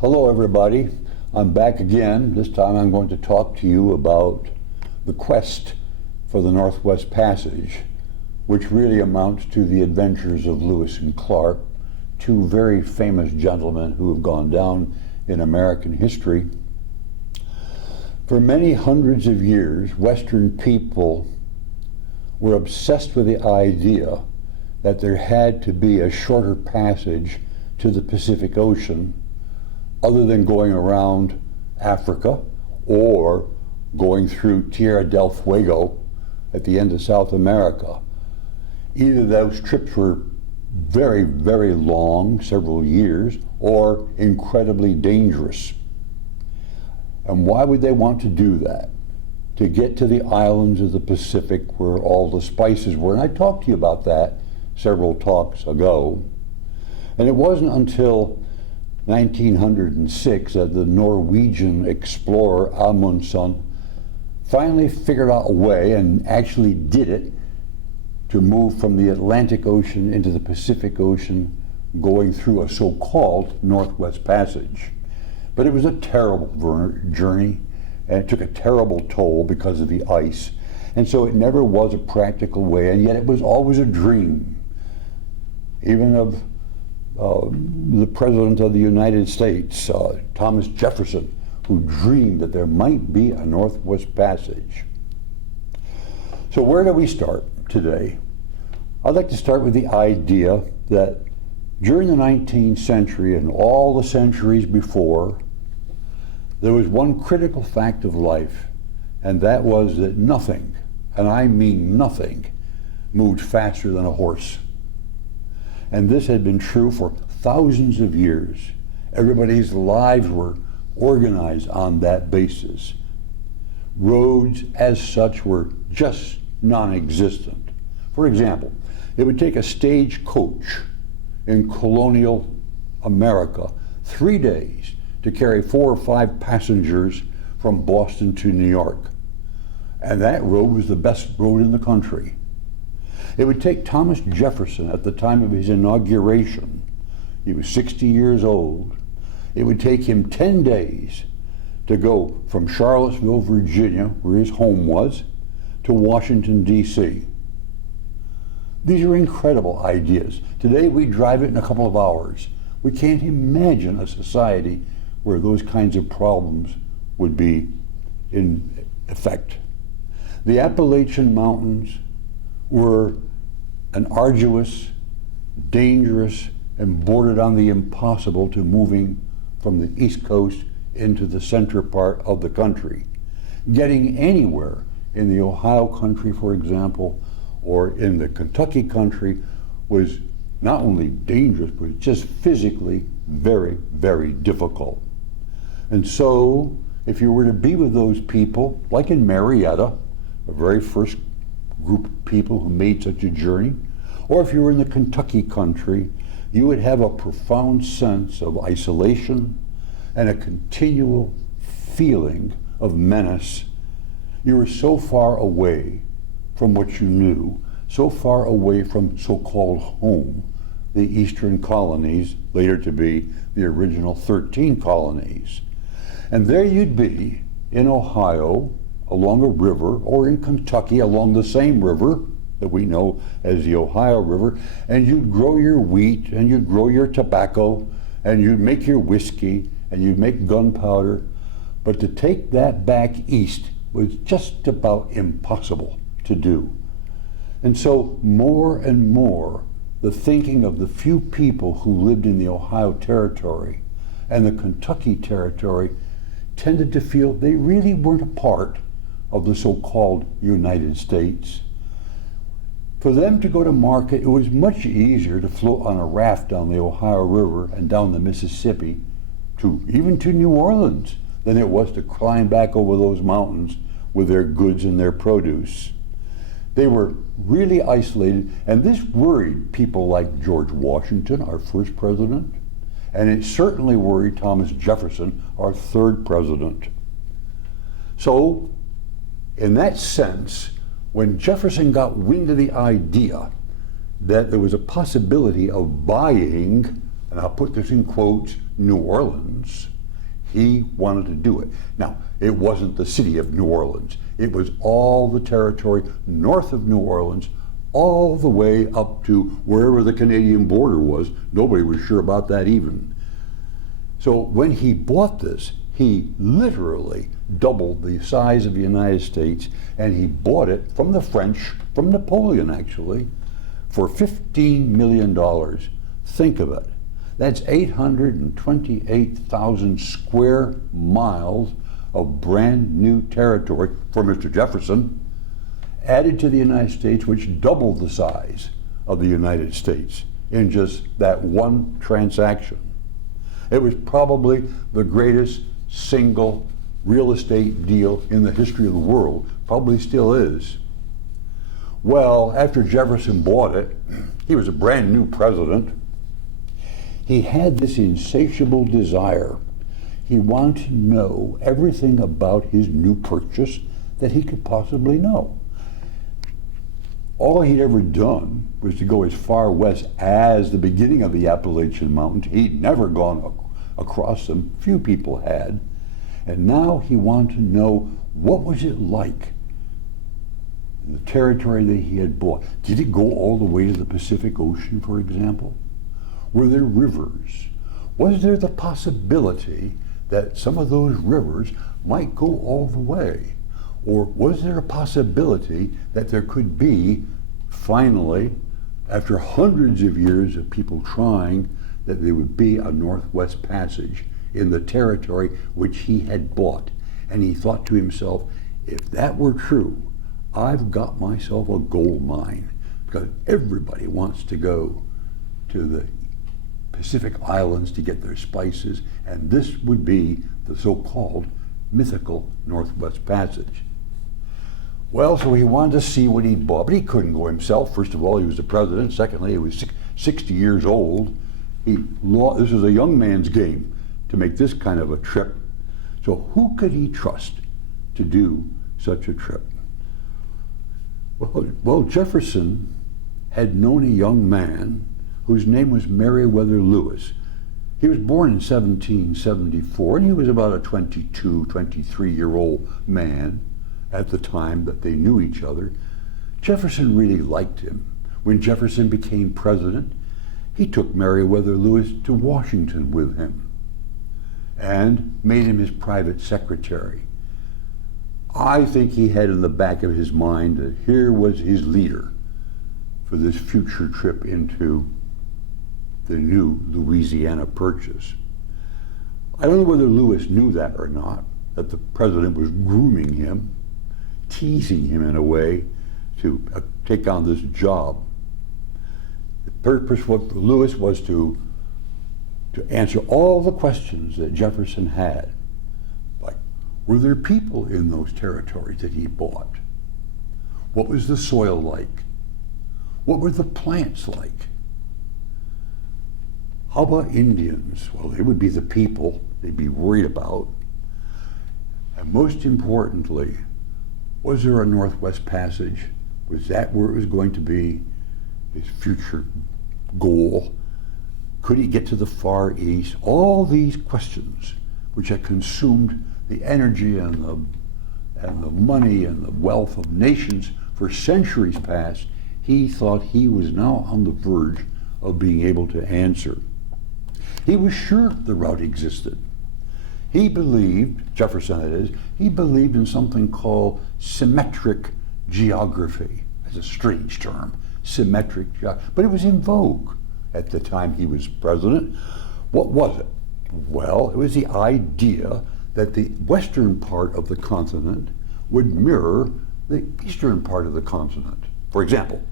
Hello everybody, I'm back again. This time I'm going to talk to you about the quest for the Northwest Passage, which really amounts to the adventures of Lewis and Clark, two very famous gentlemen who have gone down in American history. For many hundreds of years, Western people were obsessed with the idea that there had to be a shorter passage to the Pacific Ocean other than going around Africa or going through Tierra del Fuego at the end of South America. Either those trips were very, very long, several years, or incredibly dangerous. And why would they want to do that? To get to the islands of the Pacific where all the spices were. And I talked to you about that several talks ago. And it wasn't until 1906 that the Norwegian explorer Amundsen finally figured out a way, and actually did it, to move from the Atlantic Ocean into the Pacific Ocean, going through a so-called Northwest Passage. But it was a terrible journey, and it took a terrible toll because of the ice, and so it never was a practical way, and yet it was always a dream, even of the President of the United States, Thomas Jefferson, who dreamed that there might be a Northwest Passage. So where do we start today? I'd like to start with the idea that during the 19th century and all the centuries before, there was one critical fact of life, and that was that nothing, and I mean nothing, moved faster than a horse. And this had been true for thousands of years. Everybody's lives were organized on that basis. Roads as such were just non-existent. For example, it would take a stagecoach in colonial America 3 days to carry 4 or 5 passengers from Boston to New York. And that road was the best road in the country. It would take Thomas Jefferson, at the time of his inauguration, he was 60 years old, it would take him 10 days to go from Charlottesville, Virginia, where his home was, to Washington, D.C. These are incredible ideas. Today we drive it in a couple of hours. We can't imagine a society where those kinds of problems would be in effect. The Appalachian Mountains were an arduous, dangerous, and bordered on the impossible to moving from the East Coast into the center part of the country. Getting anywhere in the Ohio country, for example, or in the Kentucky country was not only dangerous, but just physically very, very difficult. And so, if you were to be with those people, like in Marietta, the very first group of people who made such a journey, or if you were in the Kentucky country, you would have a profound sense of isolation and a continual feeling of menace. You were so far away from what you knew, so far away from so-called home, the eastern colonies, later to be the original 13 colonies. And there you'd be in Ohio, along a river, or in Kentucky along the same river that we know as the Ohio River, and you'd grow your wheat, and you'd grow your tobacco, and you'd make your whiskey, and you'd make gunpowder. But to take that back east was just about impossible to do. And so more and more the thinking of the few people who lived in the Ohio Territory and the Kentucky Territory tended to feel they really weren't a part of the so-called United States. For them to go to market, it was much easier to float on a raft down the Ohio River and down the Mississippi even to New Orleans than it was to climb back over those mountains with their goods and their produce. They were really isolated, and this worried people like George Washington, our first president, and it certainly worried Thomas Jefferson, our third president. So, in that sense, when Jefferson got wind of the idea that there was a possibility of buying, and I'll put this in quotes, New Orleans, he wanted to do it. Now, it wasn't the city of New Orleans. It was all the territory north of New Orleans, all the way up to wherever the Canadian border was. Nobody was sure about that even. So when he bought this, he literally doubled the size of the United States, and he bought it from the French, from Napoleon actually, for $15 million. Think of it. That's 828,000 square miles of brand new territory for Mr. Jefferson, added to the United States, which doubled the size of the United States in just that one transaction. It was probably the greatest single real estate deal in the history of the world, probably still is. Well, after Jefferson bought it, he was a brand new president. He had this insatiable desire. He wanted to know everything about his new purchase that he could possibly know. All he'd ever done was to go as far west as the beginning of the Appalachian Mountains. He'd never gone across them. Few people had. And now he wanted to know, what was it like in the territory that he had bought? Did it go all the way to the Pacific Ocean, for example? Were there rivers? Was there the possibility that some of those rivers might go all the way? Or was there a possibility that there could be, finally, after hundreds of years of people trying, that there would be a Northwest Passage in the territory which he had bought? And he thought to himself, if that were true, I've got myself a gold mine, because everybody wants to go to the Pacific Islands to get their spices, and this would be the so-called mythical Northwest Passage. Well, so he wanted to see what he'd bought, but he couldn't go himself. First of all, he was the president. Secondly, he was 60 years old. This was a young man's game to make this kind of a trip. So who could he trust to do such a trip? Well, Jefferson had known a young man whose name was Meriwether Lewis. He was born in 1774, and he was about a 22, 23-year-old man at the time that they knew each other. Jefferson really liked him. When Jefferson became president, he took Meriwether Lewis to Washington with him and made him his private secretary. I think he had in the back of his mind that here was his leader for this future trip into the new Louisiana Purchase. I don't know whether Lewis knew that or not, that the president was grooming him, teasing him in a way to take on this job. The purpose of Lewis was to answer all the questions that Jefferson had. Like, were there people in those territories that he bought? What was the soil like? What were the plants like? How about Indians? Well, they would be the people they'd be worried about. And most importantly, was there a Northwest Passage? Was that where it was going to be, his future goal? Could he get to the Far East? All these questions which had consumed the energy and the money and the wealth of nations for centuries past, he thought he was now on the verge of being able to answer. He was sure the route existed. He believed, Jefferson that is, he believed in something called symmetric geography. That's a strange term. symmetric geography. But it was in vogue at the time he was president. What was it? Well, it was the idea that the western part of the continent would mirror the eastern part of the continent. For example,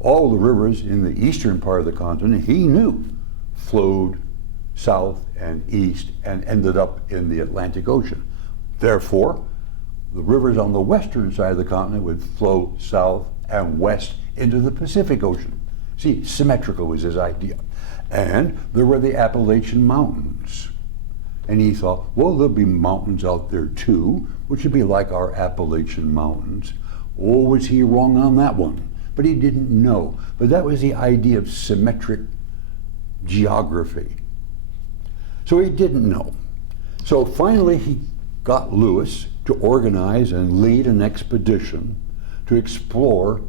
all the rivers in the eastern part of the continent, he knew, flowed south and east and ended up in the Atlantic Ocean. Therefore, the rivers on the western side of the continent would flow south and west into the Pacific Ocean. See, symmetrical was his idea. And there were the Appalachian Mountains. And he thought, well, there'll be mountains out there too, which would be like our Appalachian Mountains. Or was he wrong on that one? But he didn't know. But that was the idea of symmetric geography. So he didn't know. So finally he got Lewis to organize and lead an expedition to explore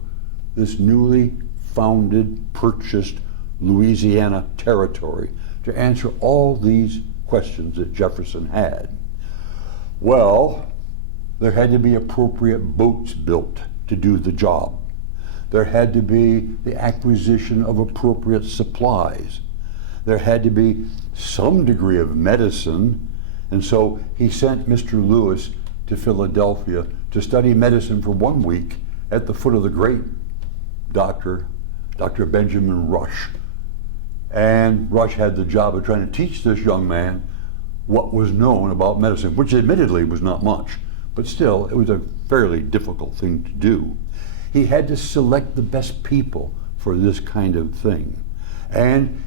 this newly founded, purchased Louisiana territory to answer all these questions that Jefferson had. Well, there had to be appropriate boats built to do the job. There had to be the acquisition of appropriate supplies. There had to be some degree of medicine, and so he sent Mr. Lewis to Philadelphia to study medicine for 1 week at the foot of the great Dr. Benjamin Rush. And Rush had the job of trying to teach this young man what was known about medicine, which admittedly was not much, but still it was a fairly difficult thing to do. He had to select the best people for this kind of thing. And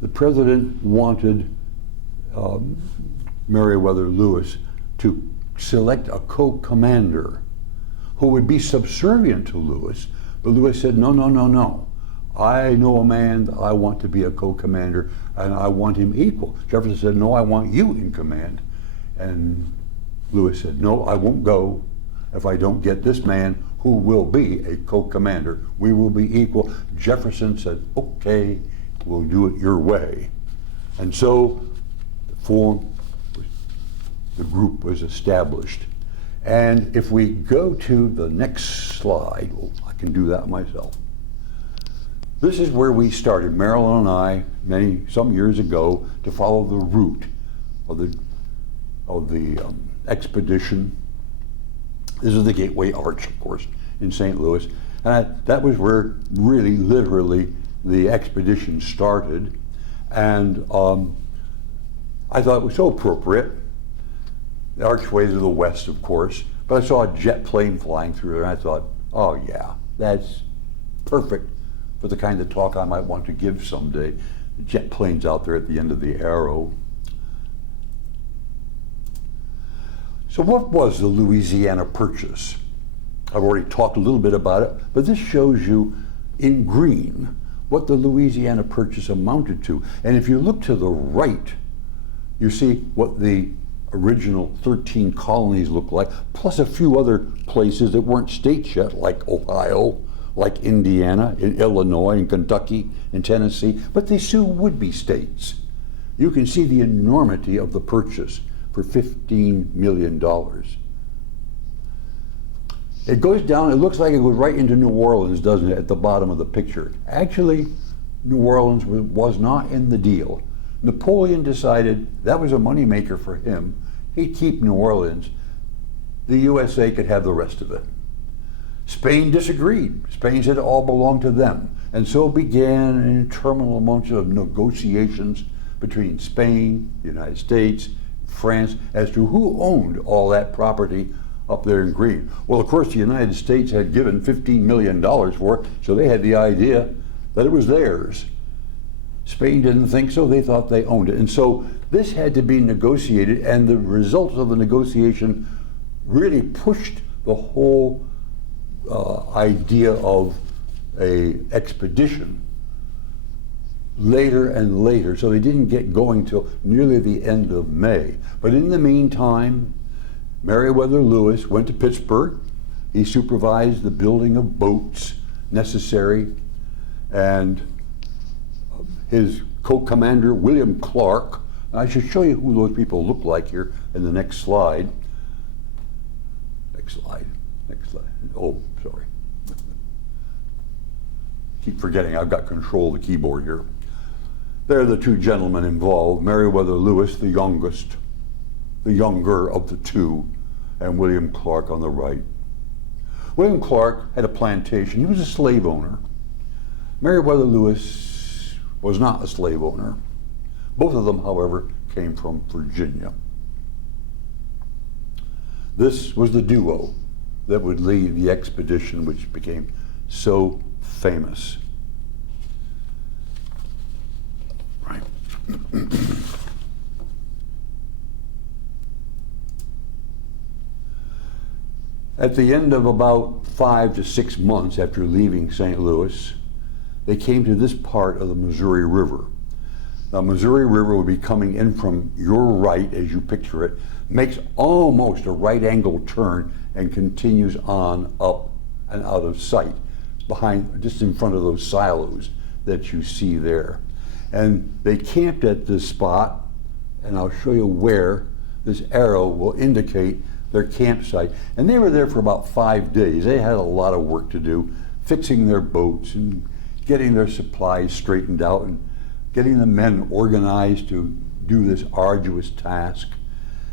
the president wanted Meriwether Lewis to select a co-commander who would be subservient to Lewis, but Lewis said, no, no, no, no. I know a man that I want to be a co-commander, and I want him equal. Jefferson said, no, I want you in command. And Lewis said, no, I won't go if I don't get this man who will be a co-commander. We will be equal. Jefferson said, okay, we'll do it your way. And so the group was established. And if we go to the next slide, oh, I can do that myself. This is where we started, Marilyn and I, some years ago, to follow the route of the expedition. This is the Gateway Arch, of course, in St. Louis. And that was where really, literally, the expedition started. And I thought it was so appropriate. The archway to the west, of course, but I saw a jet plane flying through there, and I thought, oh yeah, that's perfect for the kind of talk I might want to give someday. The jet plane's out there at the end of the arrow. So what was the Louisiana Purchase? I've already talked a little bit about it, but this shows you in green what the Louisiana Purchase amounted to. And if you look to the right, you see what the original 13 colonies look like, plus a few other places that weren't states yet, like Ohio, like Indiana, in Illinois, and Kentucky, and Tennessee, but they soon would be states. You can see the enormity of the purchase for $15 million. It goes down, it looks like it goes right into New Orleans, doesn't it, at the bottom of the picture. Actually, New Orleans was not in the deal. Napoleon decided that was a moneymaker for him. He'd keep New Orleans. The USA could have the rest of it. Spain disagreed. Spain said it all belonged to them. And so began an interminable amount of negotiations between Spain, the United States, France, as to who owned all that property up there in green. Well, of course, the United States had given $15 million for it, so they had the idea that it was theirs. Spain didn't think so, they thought they owned it. And so this had to be negotiated, and the results of the negotiation really pushed the whole idea of a expedition later and later. So they didn't get going till nearly the end of May. But in the meantime, Meriwether Lewis went to Pittsburgh. He supervised the building of boats necessary, and his co-commander, William Clark. I should show you who those people look like here in the next slide. Next slide. Oh, sorry. keep forgetting I've got control of the keyboard here. There are the two gentlemen involved, Meriwether Lewis, the youngest, the younger of the two, and William Clark on the right. William Clark had a plantation. He was a slave owner. Meriwether Lewis was not a slave owner. Both of them, however, came from Virginia. This was the duo that would lead the expedition which became so famous. Right. At the end of about 5 to 6 months after leaving St. Louis, they came to this part of the Missouri River. The Missouri River would be coming in from your right, as you picture it, makes almost a right angle turn and continues on up and out of sight, behind, just in front of those silos that you see there. And they camped at this spot, and I'll show you where. This arrow will indicate their campsite. And they were there for about 5 days. They had a lot of work to do, fixing their boats and getting their supplies straightened out and getting the men organized to do this arduous task.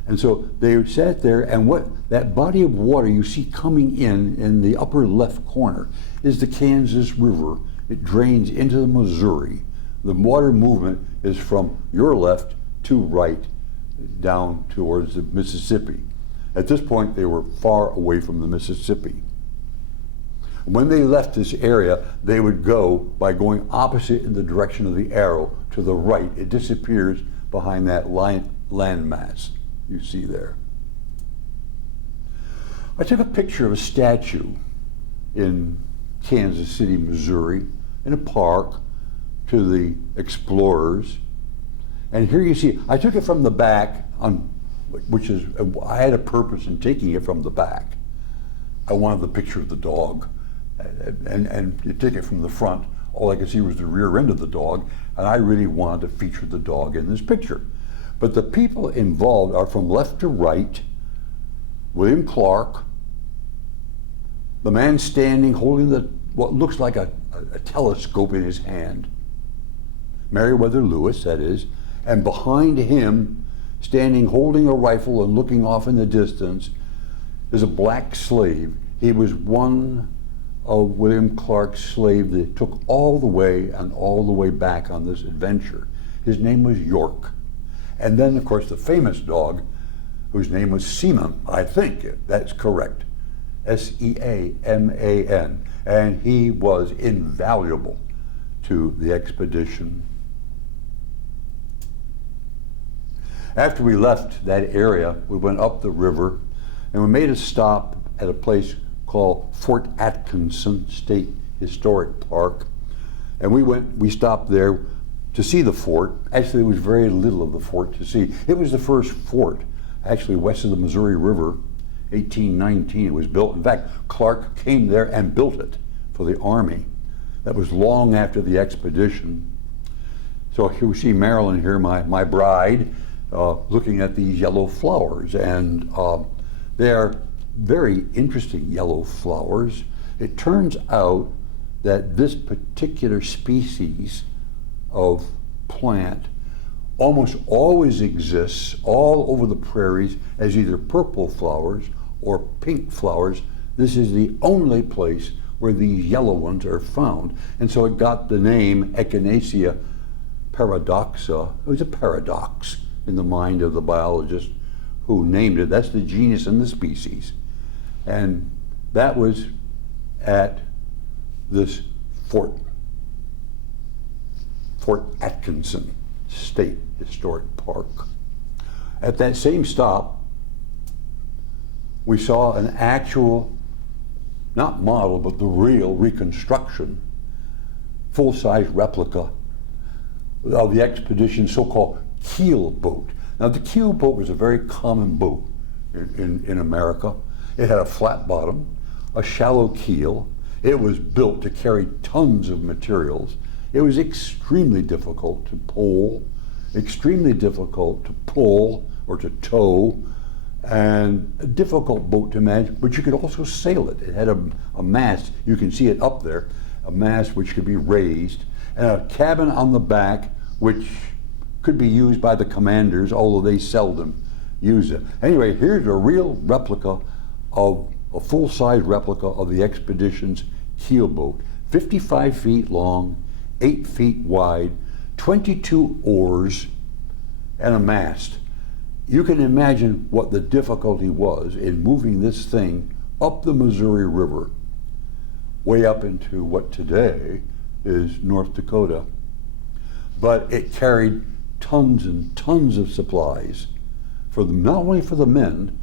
And so they sat there, and what that body of water you see coming in the upper left corner is the Kansas River. It drains into the Missouri. The water movement is from your left to right down towards the Mississippi. At this point, they were far away from the Mississippi. When they left this area, they would go by going opposite in the direction of the arrow to the right. It disappears behind that landmass you see there. I took a picture of a statue in Kansas City, Missouri, in a park to the explorers. And here you see, I took it from the back, which is, I had a purpose in taking it from the back. I wanted the picture of the dog. And you take it from the front, all I could see was the rear end of the dog, and I really wanted to feature the dog in this picture. But the people involved are from left to right: William Clark, the man standing holding what looks like a telescope in his hand, Meriwether Lewis, that is, and behind him, standing holding a rifle and looking off in the distance, is a black slave. He was one of William Clark's slaves that took all the way back on this adventure. His name was York. And then, of course, the famous dog, whose name was Seaman, I think that's correct, S-E-A-M-A-N, and he was invaluable to the expedition. After we left that area, we went up the river, and we made a stop at a place called Fort Atkinson State Historic Park. And we stopped there to see the fort. Actually, there was very little of the fort to see. It was the first fort, actually west of the Missouri River, 1819 it was built. In fact, Clark came there and built it for the Army. That was long after the expedition. So here we see Marilyn here, my bride, looking at these yellow flowers. And they are very interesting yellow flowers. It turns out that this particular species of plant almost always exists all over the prairies as either purple flowers or pink flowers. This is the only place where these yellow ones are found. And so it got the name Echinacea paradoxa. It was a paradox in the mind of the biologist who named it. That's the genus and the species. And that was at this Fort Atkinson State Historic Park. At that same stop, we saw an actual, not model, but the real reconstruction, full-size replica of the expedition's so-called keel boat. Now, the keel boat was a very common boat in America. It had a flat bottom, a shallow keel. It was built to carry tons of materials. It was extremely difficult to pole, extremely difficult to pull or to tow, and a difficult boat to manage, but you could also sail it. It had a mast, you can see it up there, a mast which could be raised, and a cabin on the back which could be used by the commanders, although they seldom use it. Anyway, here's a real replica of a full-size replica of the expedition's keelboat, 55 feet long, 8 feet wide, 22 oars, and a mast. You can imagine what the difficulty was in moving this thing up the Missouri River, way up into what today is North Dakota. But it carried tons and tons of supplies, for them, not only for the men,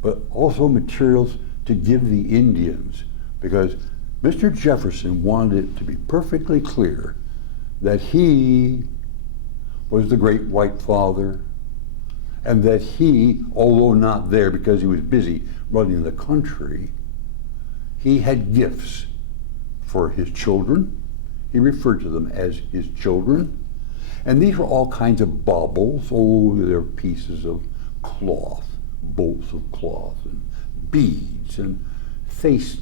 but also materials to give the Indians, because Mr. Jefferson wanted it to be perfectly clear that he was the great white father, and that he, although not there because he was busy running the country, he had gifts for his children. He referred to them as his children. And these were all kinds of baubles. Oh, they're pieces of cloth, bolts of cloth, and beads, and face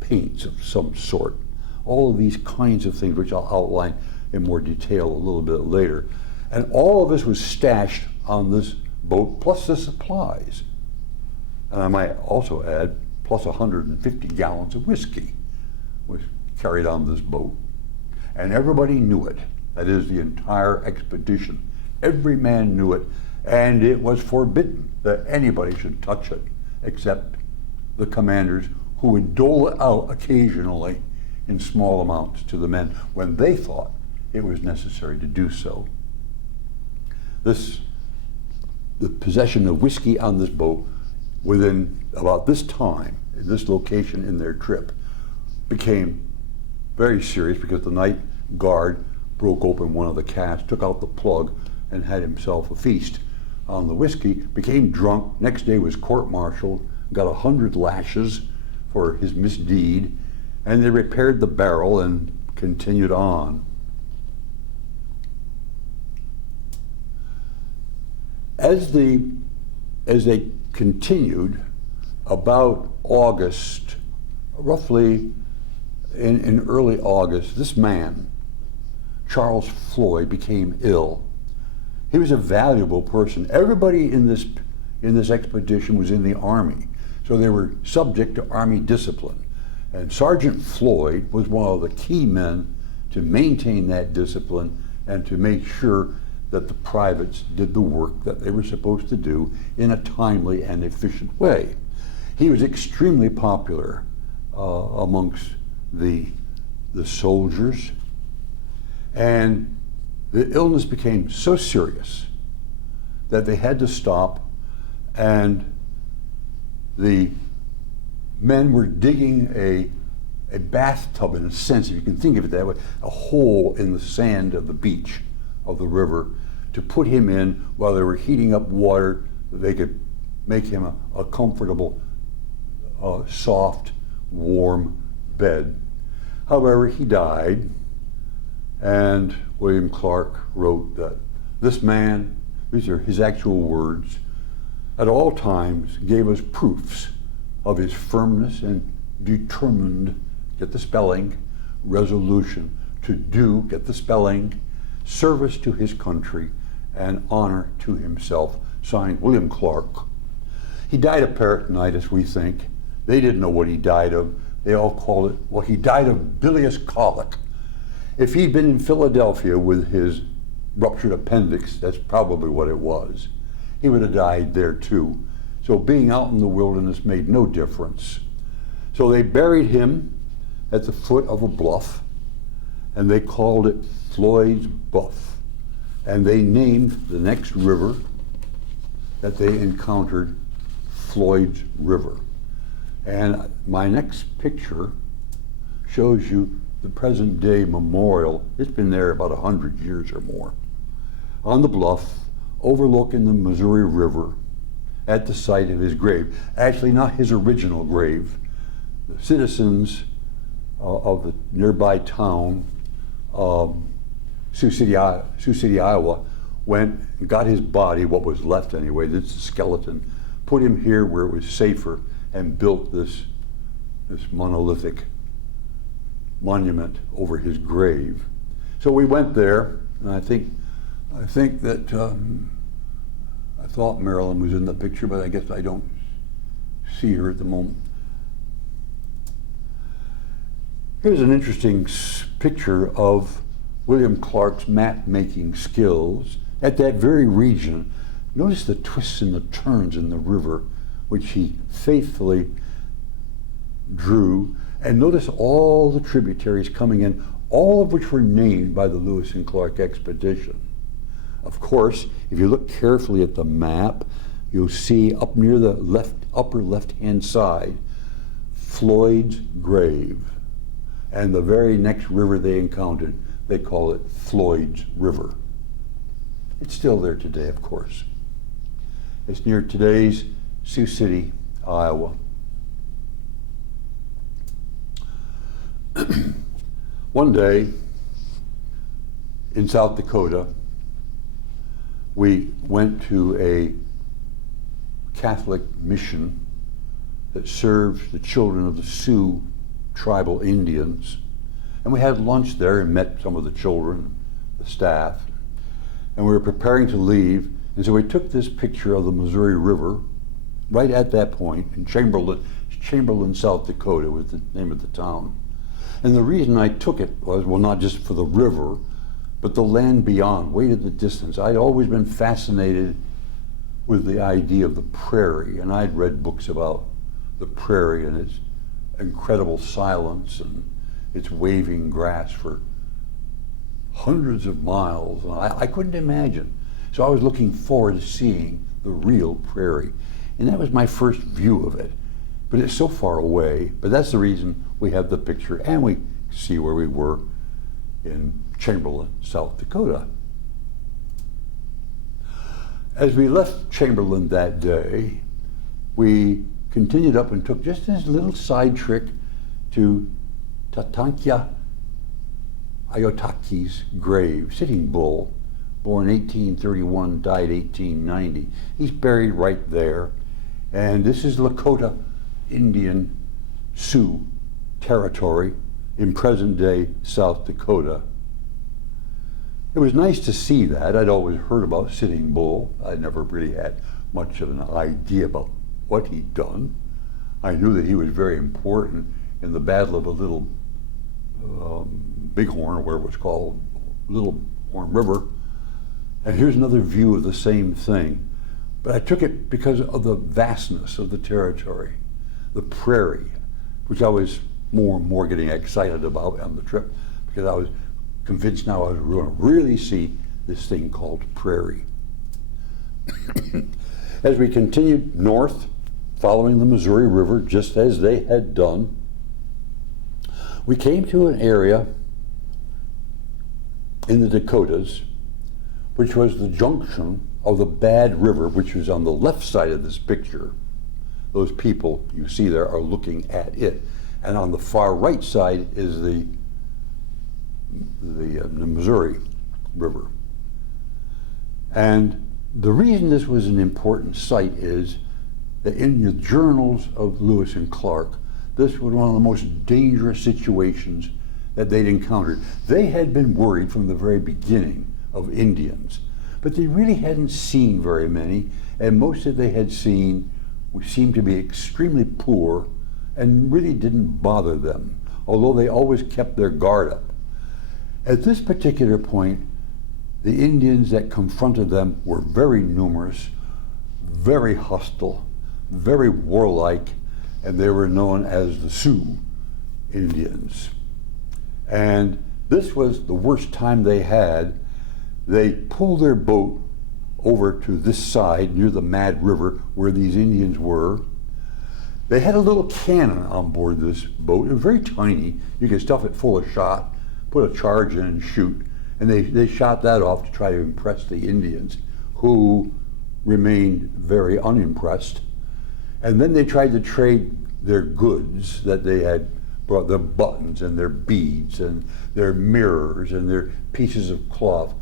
paints of some sort. All of these kinds of things, which I'll outline in more detail a little bit later. And all of this was stashed on this boat, plus the supplies. And I might also add, plus 150 gallons of whiskey was carried on this boat. And everybody knew it. That is, the entire expedition. Every man knew it, and it was forbidden that anybody should touch it, except the commanders, who would dole it out occasionally in small amounts to the men when they thought it was necessary to do so. The possession of whiskey on this boat within about this time, this location in their trip, became very serious because the night guard broke open one of the casks, took out the plug, and had himself a feast on the whiskey, became drunk, next day was court-martialed, got 100 lashes for his misdeed, and they repaired the barrel and continued on. As they continued, about August, roughly in early August, this man, Charles Floyd, became ill. He was a valuable person. Everybody in this expedition was in the Army, so they were subject to Army discipline. And Sergeant Floyd was one of the key men to maintain that discipline and to make sure that the privates did the work that they were supposed to do in a timely and efficient way. He was extremely popular amongst the soldiers, and the illness became so serious that they had to stop, and the men were digging a bathtub, in a sense, if you can think of it that way, a hole in the sand of the beach of the river to put him in while they were heating up water that they could make him a comfortable, soft, warm bed. However, he died, and William Clark wrote that this man, these are his actual words, at all times gave us proofs of his firmness and determined, get the spelling, resolution to do, get the spelling, service to his country and honor to himself. Signed, William Clark. He died of peritonitis, we think. They didn't know what he died of. They all called it, well, he died of bilious colic. If he'd been in Philadelphia with his ruptured appendix, that's probably what it was. He would have died there too. So being out in the wilderness made no difference. So they buried him at the foot of a bluff, and they called it Floyd's Bluff. And they named the next river that they encountered Floyd's River. And my next picture shows you the present day memorial. It's been there about 100 years or more. On the bluff, overlooking the Missouri River, at the site of his grave. Actually, not his original grave. The citizens of the nearby town, Sioux City, Iowa, went and got his body, what was left anyway, this skeleton, put him here where it was safer, and built this monolithic monument over his grave. So we went there, and I think that I thought Marilyn was in the picture, but I guess I don't see her at the moment. Here's an interesting picture of William Clark's map-making skills at that very region. Notice the twists and the turns in the river, which he faithfully drew, and notice all the tributaries coming in, all of which were named by the Lewis and Clark expedition. Of course, if you look carefully at the map, you'll see up near the upper left-hand side, Floyd's grave. And the very next river they encountered, they call it Floyd's River. It's still there today, of course. It's near today's Sioux City, Iowa. One day in South Dakota, we went to a Catholic mission that serves the children of the Sioux tribal Indians. And we had lunch there and met some of the children, the staff. And we were preparing to leave. And so we took this picture of the Missouri River right at that point in Chamberlain, South Dakota was the name of the town. And the reason I took it was, well, not just for the river, but the land beyond, way to the distance. I'd always been fascinated with the idea of the prairie, and I'd read books about the prairie and its incredible silence and its waving grass for hundreds of miles. And I couldn't imagine. So I was looking forward to seeing the real prairie. And that was my first view of it. But it's so far away, but that's the reason we have the picture and we see where we were in Chamberlain, South Dakota. As we left Chamberlain that day, we continued up and took just this little side trick to Tatanka Ayotaki's grave, Sitting Bull, born 1831, died 1890. He's buried right there. And this is Lakota Indian Sioux territory in present-day South Dakota. It was nice to see that. I'd always heard about Sitting Bull. I never really had much of an idea about what he'd done. I knew that he was very important in the Battle of the Little Bighorn, or where it was called, Little Horn River. And here's another view of the same thing. But I took it because of the vastness of the territory, the prairie, which I was more and more getting excited about on the trip, because I was convinced now I was going to really see this thing called prairie. As we continued north, following the Missouri River, just as they had done, we came to an area in the Dakotas, which was the junction of the Bad River, which was on the left side of this picture. Those people you see there are looking at it. And on the far right side is the Missouri River. And the reason this was an important site is that in the journals of Lewis and Clark, this was one of the most dangerous situations that they'd encountered. They had been worried from the very beginning of Indians, but they really hadn't seen very many, and most that they had seen seemed to be extremely poor and really didn't bother them, although they always kept their guard up. At this particular point, the Indians that confronted them were very numerous, very hostile, very warlike, and they were known as the Sioux Indians. And this was the worst time they had. They pulled their boat over to this side near the Mad River where these Indians were. They had a little cannon on board this boat. It was very tiny. You could stuff it full of shot, put a charge in and shoot. And they shot that off to try to impress the Indians, who remained very unimpressed. And then they tried to trade their goods that they had brought, their buttons and their beads and their mirrors and their pieces of cloth.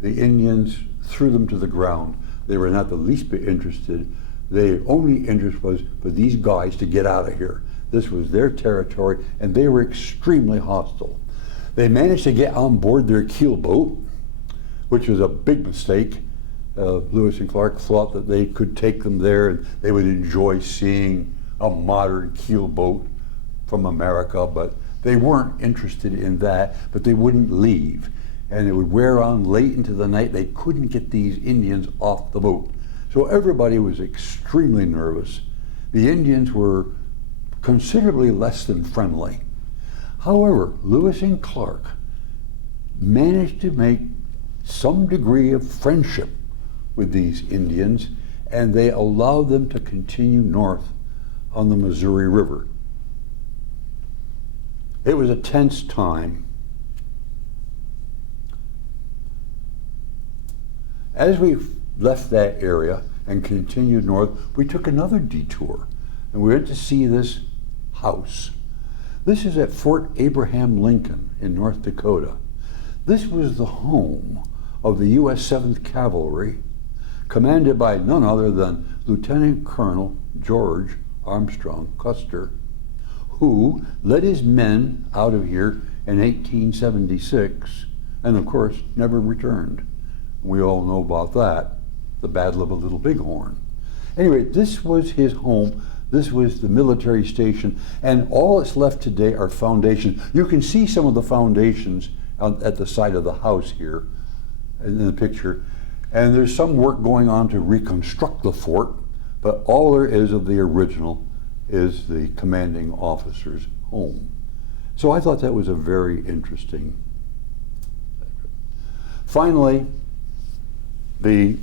The Indians threw them to the ground. They were not the least bit interested. Their only interest was for these guys to get out of here. This was their territory, and they were extremely hostile. They managed to get on board their keelboat, which was a big mistake. Lewis and Clark thought that they could take them there and they would enjoy seeing a modern keelboat from America, but they weren't interested in that, but they wouldn't leave. And it would wear on late into the night. They couldn't get these Indians off the boat. So everybody was extremely nervous. The Indians were considerably less than friendly. However, Lewis and Clark managed to make some degree of friendship with these Indians, and they allowed them to continue north on the Missouri River. It was a tense time. As we left that area and continued north, we took another detour, and we went to see this house. This is at Fort Abraham Lincoln in North Dakota. This was the home of the U.S. 7th Cavalry, commanded by none other than Lieutenant Colonel George Armstrong Custer, who led his men out of here in 1876 and, of course, never returned. We all know about that, the Battle of the Little Bighorn. Anyway, this was his home. This was the military station, and all that's left today are foundations. You can see some of the foundations at the side of the house here in the picture, and there's some work going on to reconstruct the fort, but all there is of the original is the commanding officer's home. So I thought that was a very interesting. Finally, the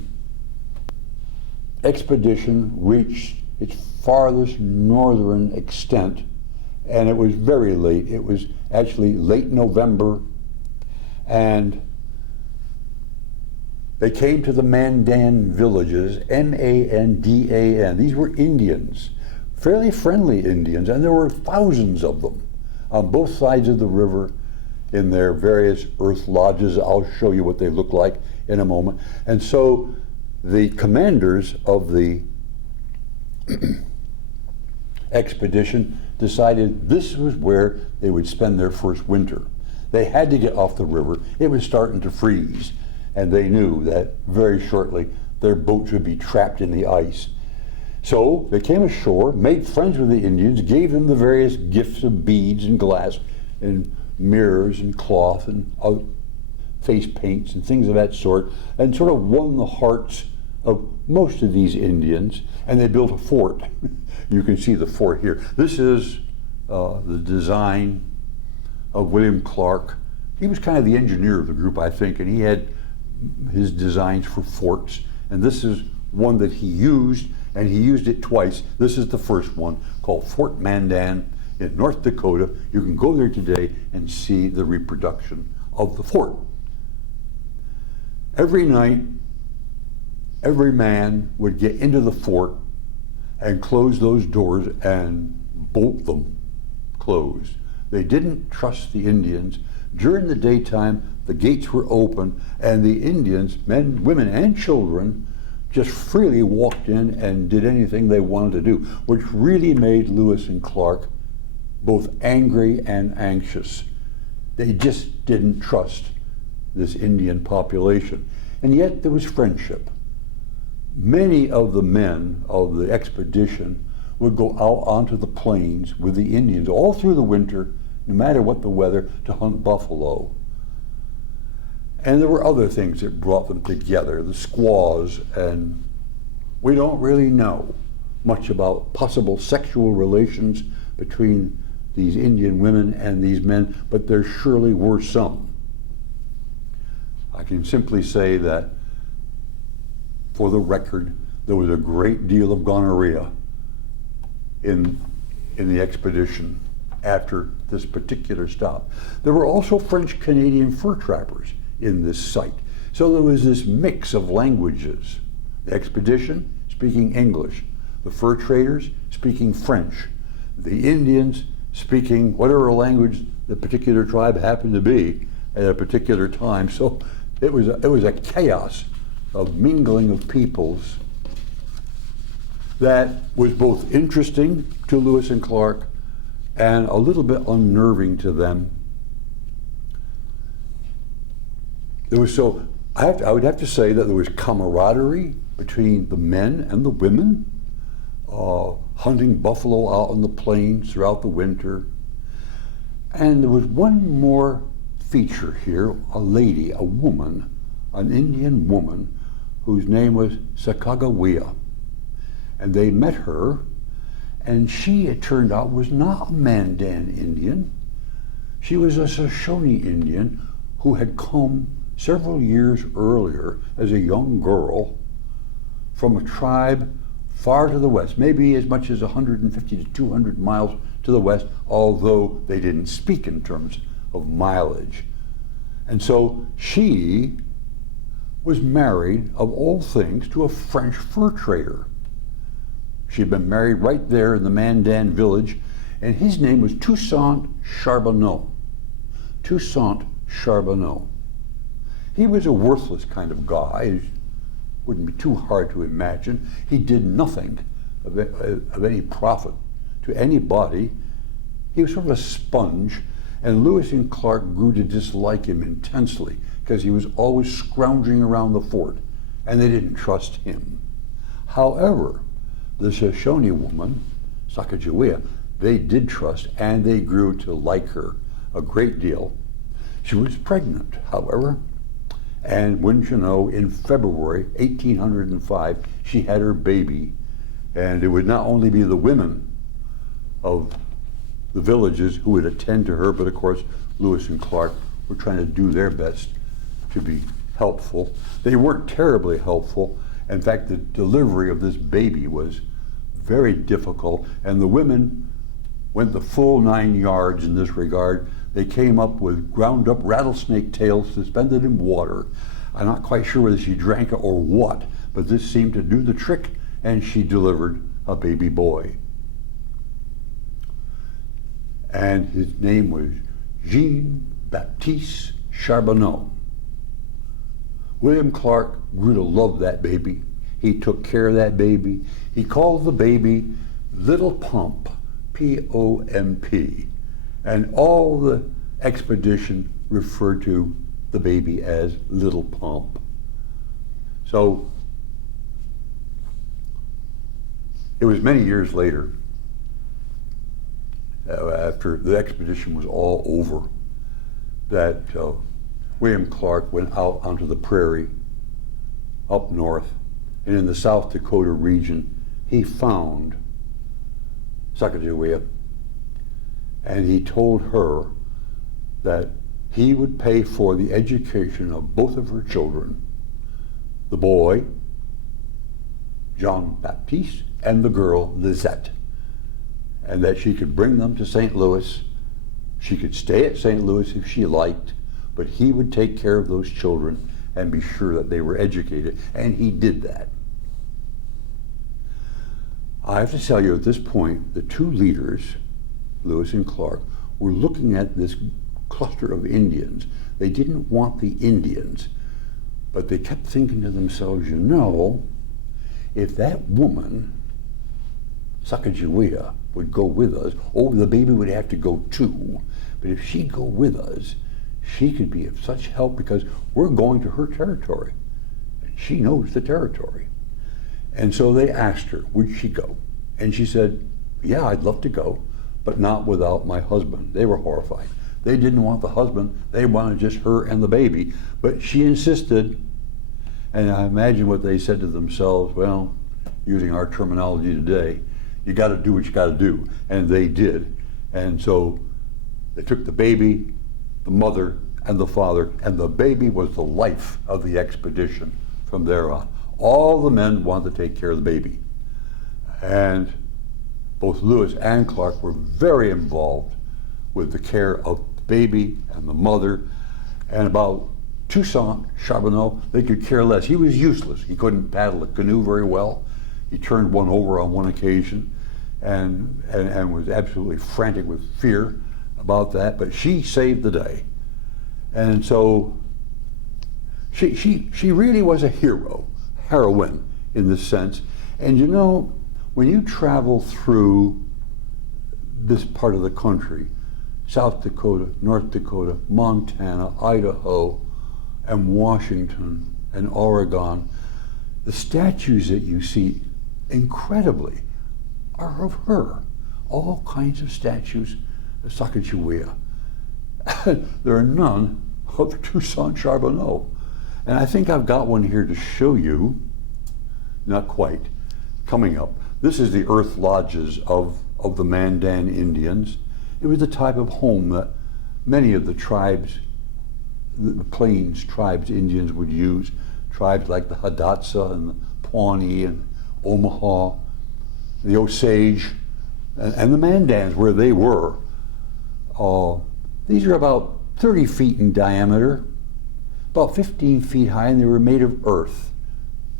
expedition reached its farthest northern extent, and it was very late. It was actually late November, and they came to the Mandan villages, M-A-N-D-A-N. These were Indians, fairly friendly Indians, and there were thousands of them on both sides of the river in their various earth lodges. I'll show you what they look like in a moment. And so the commanders of the expedition decided this was where they would spend their first winter. They had to get off the river. It was starting to freeze, and they knew that very shortly their boats would be trapped in the ice. So they came ashore, made friends with the Indians, gave them the various gifts of beads and glass and mirrors and cloth and face paints and things of that sort, and sort of won the hearts of most of these Indians, and they built a fort. You can see the fort here. This is the design of William Clark. He was kind of the engineer of the group, I think, and he had his designs for forts, and this is one that he used, and he used it twice. This is the first one, called Fort Mandan in North Dakota. You can go there today and see the reproduction of the fort. Every night, every man would get into the fort and close those doors and bolt them closed. They didn't trust the Indians. During the daytime, the gates were open, and the Indians, men, women, and children, just freely walked in and did anything they wanted to do, which really made Lewis and Clark both angry and anxious. They just didn't trust this Indian population. And yet there was friendship. Many of the men of the expedition would go out onto the plains with the Indians all through the winter, no matter what the weather, to hunt buffalo. And there were other things that brought them together, the squaws, and we don't really know much about possible sexual relations between these Indian women and these men, but there surely were some. I can simply say that, for the record, there was a great deal of gonorrhea in the expedition after this particular stop. There were also French-Canadian fur trappers in this site. So there was this mix of languages. The expedition speaking English, the fur traders speaking French, the Indians speaking whatever language the particular tribe happened to be at a particular time. So it was a chaos of mingling of peoples that was both interesting to Lewis and Clark, and a little bit unnerving to them. I would have to say that there was camaraderie between the men and the women, hunting buffalo out on the plains throughout the winter. And there was one more feature here, a lady, a woman, an Indian woman, whose name was Sacagawea. And they met her, and she, it turned out, was not a Mandan Indian. She was a Shoshone Indian who had come several years earlier as a young girl from a tribe far to the west, maybe as much as 150 to 200 miles to the west, although they didn't speak in terms of mileage. And so she was married, of all things, to a French fur trader. She'd been married right there in the Mandan village, and his name was Toussaint Charbonneau. Toussaint Charbonneau. He was a worthless kind of guy. It wouldn't be too hard to imagine. He did nothing of any profit to anybody. He was sort of a sponge, and Lewis and Clark grew to dislike him intensely because he was always scrounging around the fort, and they didn't trust him. However, the Shoshone woman, Sacagawea, they did trust, and they grew to like her a great deal. She was pregnant, however, and wouldn't you know, in February 1805, she had her baby, and it would not only be the women of the villages who would attend to her, but of course, Lewis and Clark were trying to do their best to be helpful. They weren't terribly helpful. In fact, the delivery of this baby was very difficult, and the women went the full 9 yards in this regard. They came up with ground up rattlesnake tails suspended in water. I'm not quite sure whether she drank it or what, but this seemed to do the trick, and she delivered a baby boy. And his name was Jean-Baptiste Charbonneau. William Clark grew to love that baby. He took care of that baby. He called the baby Little Pomp, P-O-M-P. And all the expedition referred to the baby as Little Pomp. So it was many years later, after the expedition was all over, that William Clark went out onto the prairie up north, and in the South Dakota region, he found Sacagawea, and he told her that he would pay for the education of both of her children, the boy, Jean Baptiste, and the girl, Lisette, and that she could bring them to St. Louis. She could stay at St. Louis if she liked, but he would take care of those children and be sure that they were educated, and he did that. I have to tell you, at this point, the two leaders, Lewis and Clark, were looking at this cluster of Indians. They didn't want the Indians, but they kept thinking to themselves, you know, if that woman, Sacagawea, would go with us, oh, the baby would have to go too, but if she'd go with us, she could be of such help because we're going to her territory, and she knows the territory. And so they asked her, would she go? And she said, yeah, I'd love to go, but not without my husband. They were horrified. They didn't want the husband. They wanted just her and the baby. But she insisted, and I imagine what they said to themselves, well, using our terminology today, you got to do what you got to do. And they did. And so they took the baby, the mother, and the father, and the baby was the life of the expedition from there on. All the men wanted to take care of the baby. And both Lewis and Clark were very involved with the care of the baby and the mother. And about Toussaint Charbonneau, they could care less. He was useless. He couldn't paddle a canoe very well. He turned one over on one occasion and was absolutely frantic with fear about that. But she saved the day. And so she really was a heroine in this sense. And you know, when you travel through this part of the country, South Dakota, North Dakota, Montana, Idaho, and Washington, and Oregon, the statues that you see, incredibly, are of her. All kinds of statues of Sacagawea. There are none of Toussaint Charbonneau. And I think I've got one here to show you. Not quite. Coming up. This is the earth lodges of the Mandan Indians. It was the type of home that many of the tribes, the Plains tribes Indians would use. Tribes like the Hidatsa and the Pawnee and Omaha, the Osage, and the Mandans where they were. These are about 30 feet in diameter, about 15 feet high, and they were made of earth.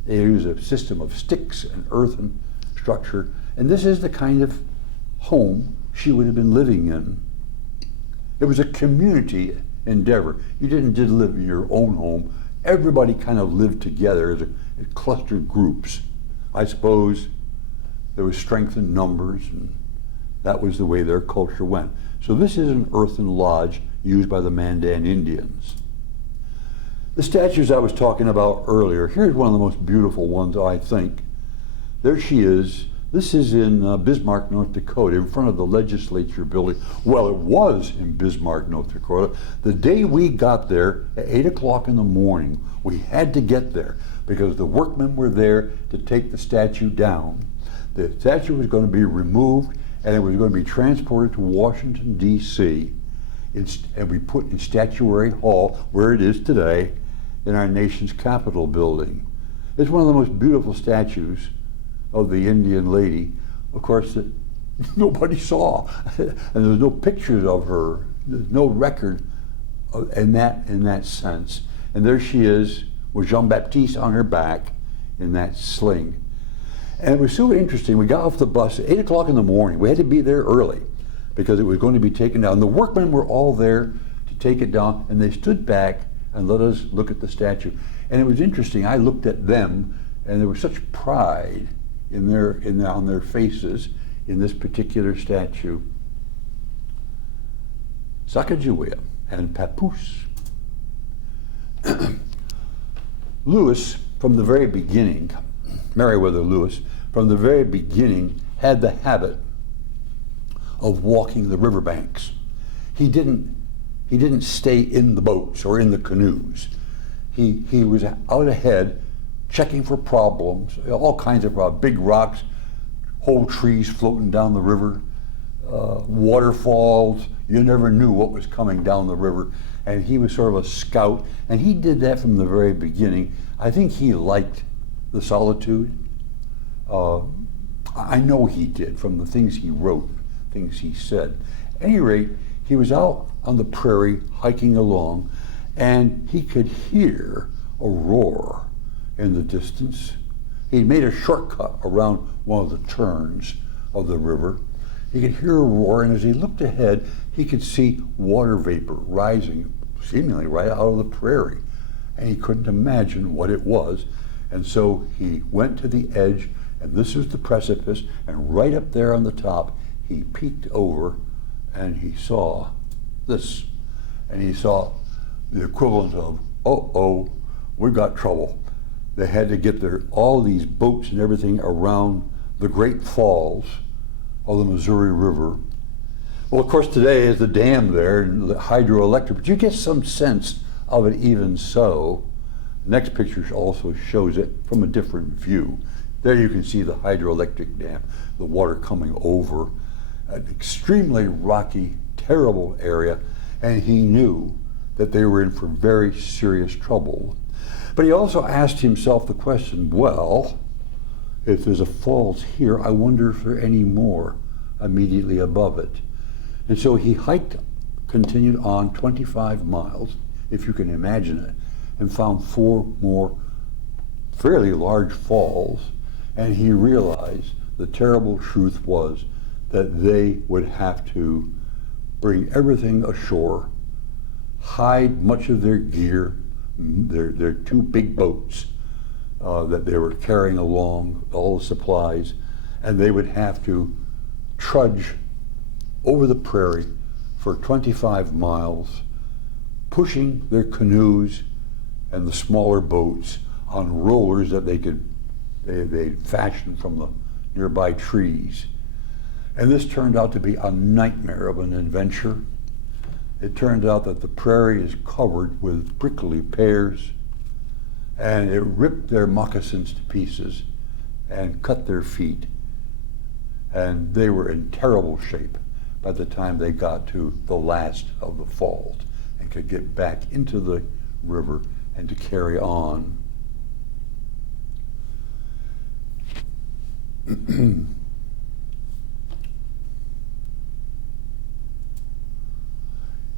They use a system of sticks and earthen structure, and this is the kind of home she would have been living in. It was a community endeavor. You didn't just live in your own home. Everybody kind of lived together as clustered groups. I suppose there was strength in numbers, and that was the way their culture went. So this is an earthen lodge used by the Mandan Indians. The statues I was talking about earlier, here's one of the most beautiful ones, I think. There she is. This is in Bismarck, North Dakota, in front of the legislature building. Well, it was in Bismarck, North Dakota. The day we got there, at 8 o'clock in the morning, we had to get there because the workmen were there to take the statue down. The statue was going to be removed, and it was going to be transported to Washington, D.C., and we put in Statuary Hall, where it is today, in our nation's Capitol building. It's one of the most beautiful statues of the Indian lady, of course, that nobody saw. And there's no pictures of her. There's no record in that sense. And there she is with Jean-Baptiste on her back in that sling. And it was so interesting. We got off the bus at 8 o'clock in the morning. We had to be there early because it was going to be taken down. The workmen were all there to take it down, and they stood back and let us look at the statue. And it was interesting. I looked at them, and there was such pride on their faces in this particular statue. Sacagawea and Papoose. Lewis, from the very beginning, Meriwether Lewis, from the very beginning, had the habit of walking the riverbanks. He didn't stay in the boats or in the canoes. He was out ahead, checking for problems, all kinds of problems, big rocks, whole trees floating down the river, waterfalls. You never knew what was coming down the river. And he was sort of a scout, and he did that from the very beginning. I think he liked the solitude. I know he did from the things he wrote, things he said. At any rate, he was out on the prairie hiking along, and he could hear a roar in the distance. He made a shortcut around one of the turns of the river. He could hear a roar, and as he looked ahead, he could see water vapor rising, seemingly right out of the prairie. And he couldn't imagine what it was. And so he went to the edge, and this was the precipice, and right up there on the top, he peeked over, and he saw this. And he saw the equivalent of, uh-oh, we've got trouble. They had to get all these boats and everything around the Great Falls of the Missouri River. Well, of course, today is the dam there and the hydroelectric, but you get some sense of it even so. The next picture also shows it from a different view. There you can see the hydroelectric dam, the water coming over, an extremely rocky, terrible area, and he knew that they were in for very serious trouble. But he also asked himself the question, well, if there's a falls here, I wonder if there are any more immediately above it. And so he continued on 25 miles, if you can imagine it, and found 4 more fairly large falls, and he realized the terrible truth was that they would have to bring everything ashore, hide much of their gear, their 2 big boats that they were carrying along, all the supplies, and they would have to trudge over the prairie for 25 miles, pushing their canoes and the smaller boats on rollers that they fashioned from the nearby trees. And this turned out to be a nightmare of an adventure. It turned out that the prairie is covered with prickly pears, and it ripped their moccasins to pieces and cut their feet. And they were in terrible shape by the time they got to the last of the falls and could get back into the river and to carry on.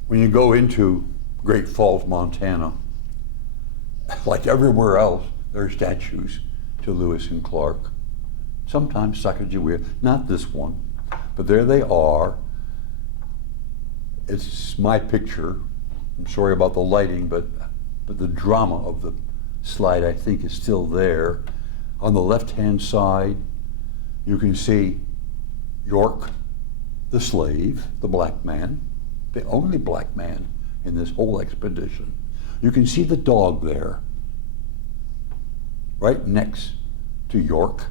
When you go into Great Falls, Montana, like everywhere else, there are statues to Lewis and Clark. Sometimes Sacagawea, not this one, but there they are. It's my picture. I'm sorry about the lighting, but the drama of the slide, I think, is still there. On the left-hand side, you can see York, the slave, the black man, the only black man in this whole expedition. You can see the dog there, right next to York.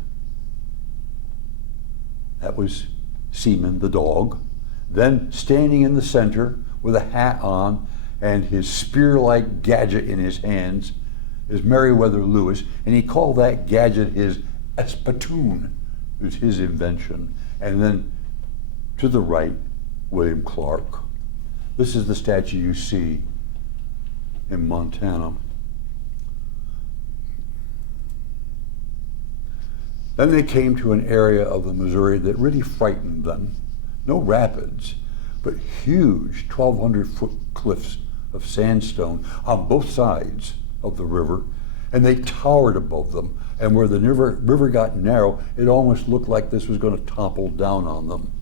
That was Seaman, the dog. Then standing in the center with a hat on and his spear-like gadget in his hands is Meriwether Lewis, and he called that gadget his espatoon. It was his invention. And then to the right, William Clark. This is the statue you see in Montana. Then they came to an area of the Missouri that really frightened them. No rapids, but huge 1,200-foot cliffs of sandstone on both sides of the river, and they towered above them. And where the river got narrow, it almost looked like this was going to topple down on them.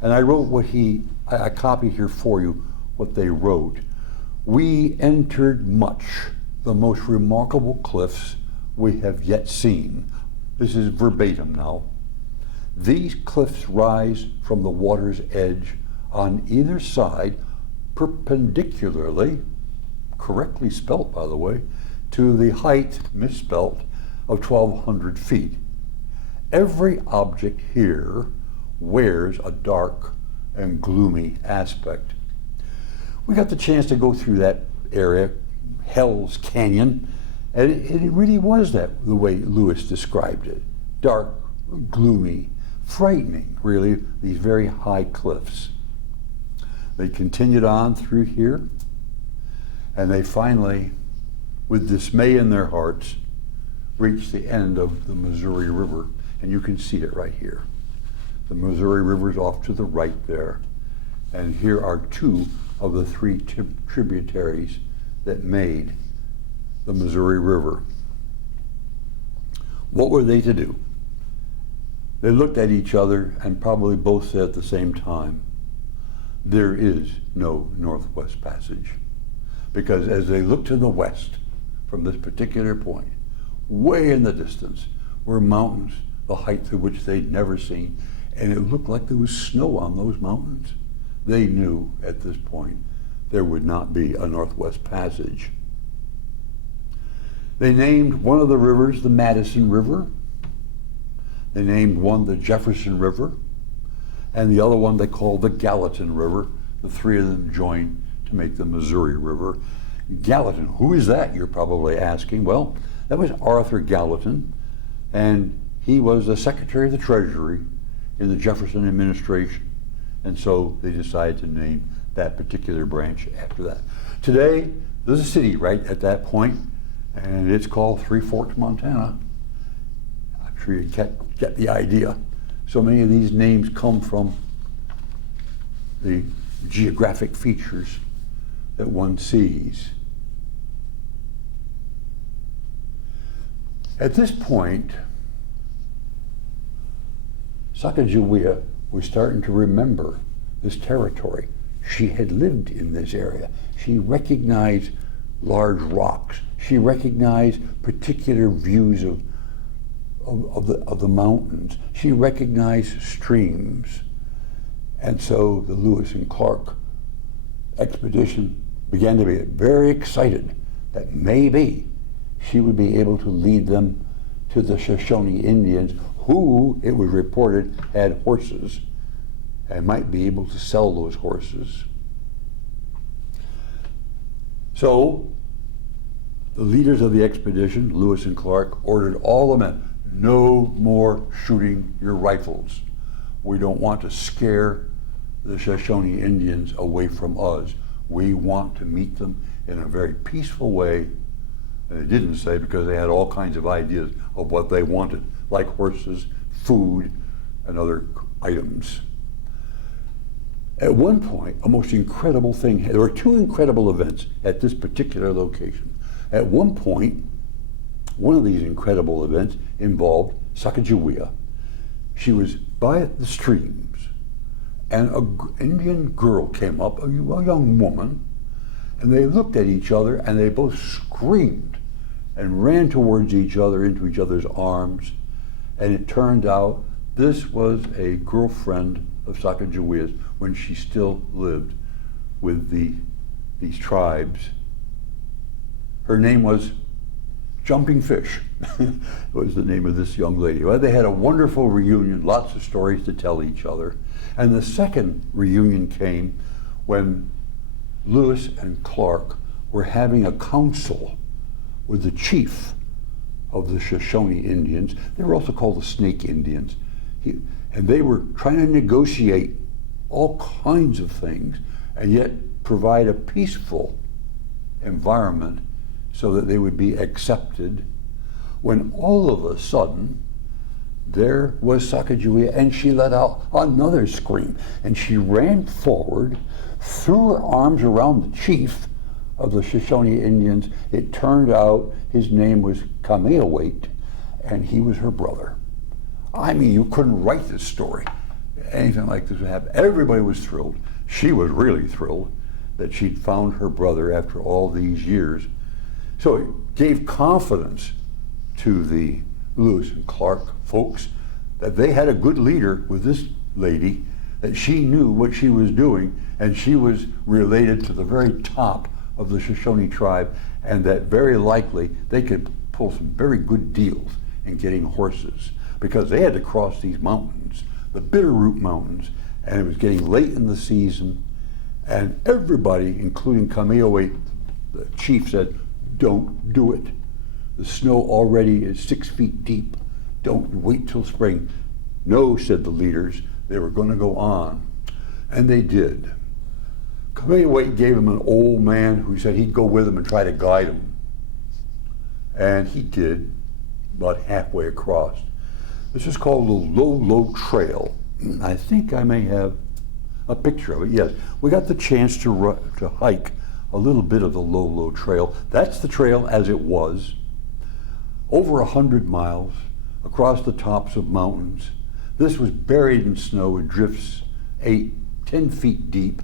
And I wrote I copied here for you what they wrote. We entered much the most remarkable cliffs we have yet seen. This is verbatim now. These cliffs rise from the water's edge on either side perpendicularly, correctly spelt by the way, to the height, misspelt, of 1,200 feet. Every object here wears a dark and gloomy aspect. We got the chance to go through that area, Hell's Canyon, and it really was the way Lewis described it. Dark, gloomy, frightening, really, these very high cliffs. They continued on through here, and they finally, with dismay in their hearts, reached the end of the Missouri River, and you can see it right here. The Missouri River is off to the right there, and here are two of the three tributaries that made the Missouri River. What were they to do? They looked at each other and probably both said at the same time, there is no Northwest Passage. Because as they looked to the west from this particular point, way in the distance were mountains, the height of which they'd never seen, and it looked like there was snow on those mountains. They knew at this point there would not be a Northwest Passage. They named one of the rivers the Madison River. They named one the Jefferson River, and the other one they called the Gallatin River. The three of them joined to make the Missouri River. Gallatin, who is that, you're probably asking? Well, that was Arthur Gallatin, and he was the Secretary of the Treasury in the Jefferson administration, and so they decided to name that particular branch after that. Today, there's a city right at that point, and it's called Three Forks, Montana. I'm sure you get the idea. So many of these names come from the geographic features that one sees. At this point, Sacagawea was starting to remember this territory. She had lived in this area. She recognized large rocks. She recognized particular views of the mountains. She recognized streams. And so the Lewis and Clark expedition began to be very excited that maybe she would be able to lead them to the Shoshone Indians, who, it was reported, had horses and might be able to sell those horses. So the leaders of the expedition, Lewis and Clark, ordered all the men, no more shooting your rifles. We don't want to scare the Shoshone Indians away from us. We want to meet them in a very peaceful way. And they didn't say, because they had all kinds of ideas of what they wanted, like horses, food, and other items. At one point, a most incredible thing, there were two incredible events at this particular location. At one point, one of these incredible events involved Sacagawea. She was by the streams, and an Indian girl came up, a young woman, and they looked at each other, and they both screamed and ran towards each other, into each other's arms. And it turned out this was a girlfriend of Sacagawea's when she still lived with these tribes. Her name was Jumping Fish, was the name of this young lady. Well, they had a wonderful reunion, lots of stories to tell each other. And the second reunion came when Lewis and Clark were having a council with the chief of the Shoshone Indians. They were also called the Snake Indians. And they were trying to negotiate all kinds of things and yet provide a peaceful environment so that they would be accepted, when all of a sudden there was Sacagawea, and she let out another scream, and she ran forward, threw her arms around the chief of the Shoshone Indians. It turned out his name was Kameawait, and he was her brother. I mean, you couldn't write this story. Anything like this would happen. Everybody was thrilled. She was really thrilled that she'd found her brother after all these years. So it gave confidence to the Lewis and Clark folks that they had a good leader with this lady, that she knew what she was doing, and she was related to the very top of the Shoshone tribe, and that very likely they could pull some very good deals in getting horses, because they had to cross these mountains, the Bitterroot Mountains, and it was getting late in the season, and everybody, including Kameawait, the chief, said, "Don't do it. The snow already is 6 feet deep. Don't wait till spring." "No," said the leaders. They were going to go on. And they did. Kameawait gave him an old man who said he'd go with him and try to guide him. And he did, about halfway across. This is called the Low Trail. I think I may have a picture of it. Yes, we got the chance to hike a little bit of the Low Trail. That's the trail as it was. Over 100 miles across the tops of mountains. This was buried in snow and drifts 10 feet deep.